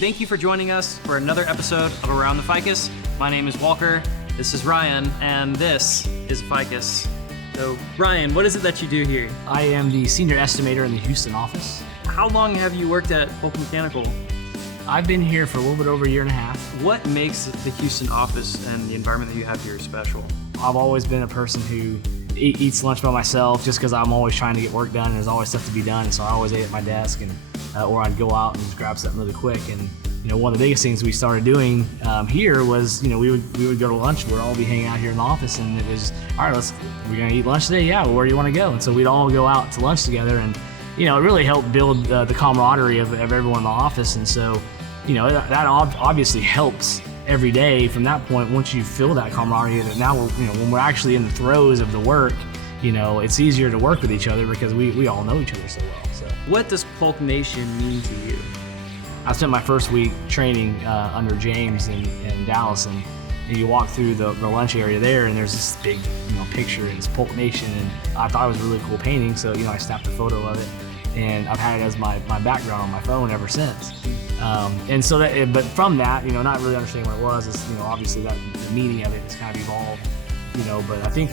Thank you for joining us for another episode of Around the Ficus. My name is Walker, this is Ryan, and this is Ficus. So, Ryan, what is it that you do here? I am the senior estimator in the Houston office. How long have you worked at Polk Mechanical? I've been here for a little bit over a year and a half. What makes the Houston office and the environment that you have here special? I've always been a person who eats lunch by myself just because I'm always trying to get work done and there's always stuff to be done, and so I always ate at my desk, and or I'd go out and just grab something really quick. And one of the biggest things we started doing here was we would go to lunch. We'd all be hanging out here in the office, and it was, all right, we're gonna eat lunch today. Yeah, well, where do you want to go? And so we'd all go out to lunch together, and it really helped build the camaraderie of everyone in the office. And so that obviously helps every day from that point. Once you feel that camaraderie, that now when we're actually in the throes of the work, it's easier to work with each other because we all know each other so well. So what does Polk Nation mean to you? I spent my first week training under James in Dallas, and you walk through the lunch area there, and there's this big picture, and it's Polk Nation, and I thought it was a really cool painting, so I snapped a photo of it, and I've had it as my background on my phone ever since. And so but from that, not really understanding what it was, is obviously that the meaning of it has kind of evolved, but I think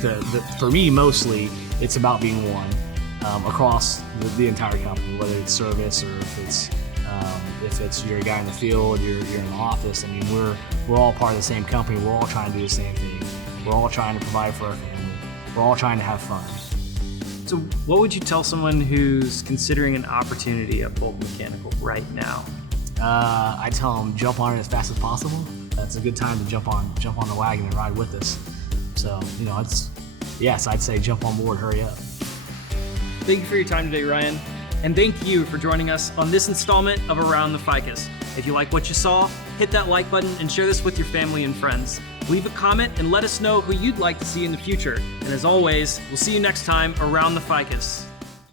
for me mostly it's about being one across the entire company, whether it's service or if it's you're a guy in the field, you're in the office. I mean, we're all part of the same company. We're all trying to do the same thing. We're all trying to provide for our family. We're all trying to have fun. So what would you tell someone who's considering an opportunity at Polk Mechanical right now? I tell them jump on it as fast as possible. That's a good time to jump on the wagon and ride with us. So I'd say jump on board, hurry up. Thank you for your time today, Ryan. And thank you for joining us on this installment of Around the Ficus. If you like what you saw, hit that like button and share this with your family and friends. Leave a comment and let us know who you'd like to see in the future. And as always, we'll see you next time around the Ficus.